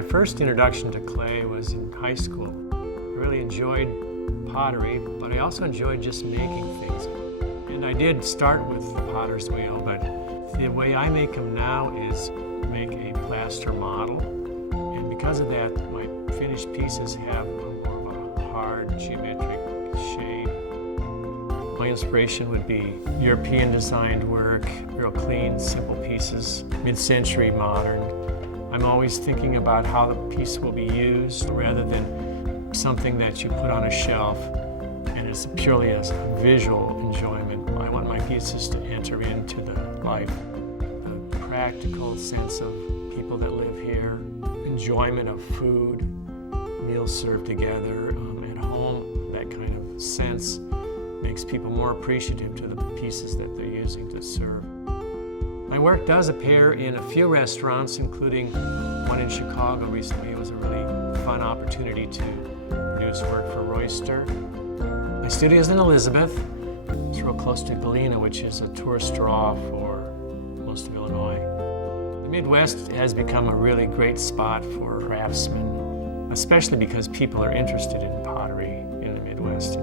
My first introduction to clay was in high school. I really enjoyed pottery, but I also enjoyed just making things. And I did start with the potter's wheel, but the way I make them now is make a plaster model. And because of that, my finished pieces have more of a hard geometric shape. My inspiration would be European designed work, real clean, simple pieces, mid-century modern. I'm always thinking about how the piece will be used rather than something that you put on a shelf and it's purely a visual enjoyment. I want my pieces to enter into the life. The practical sense of people that live here, enjoyment of food, meals served together at home, that kind of sense makes people more appreciative to the pieces that they're using to serve. My work does appear in a few restaurants, including one in Chicago recently. It was a really fun opportunity to produce work for Royster. My studio is in Elizabeth. It's real close to Galena, which is a tourist draw for most of Illinois. The Midwest has become a really great spot for craftsmen, especially because people are interested in pottery in the Midwest.